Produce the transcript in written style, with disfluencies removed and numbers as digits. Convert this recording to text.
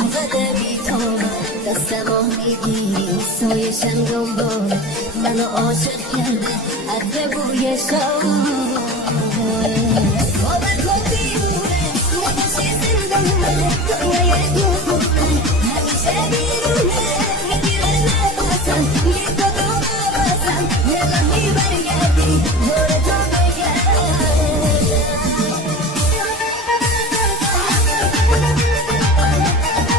چقدر بی تو دستمو میگیری سایشم دنبال منو عاشق کرده عطر بوی شام باور کن دیوونه نباشی زندانه دنیای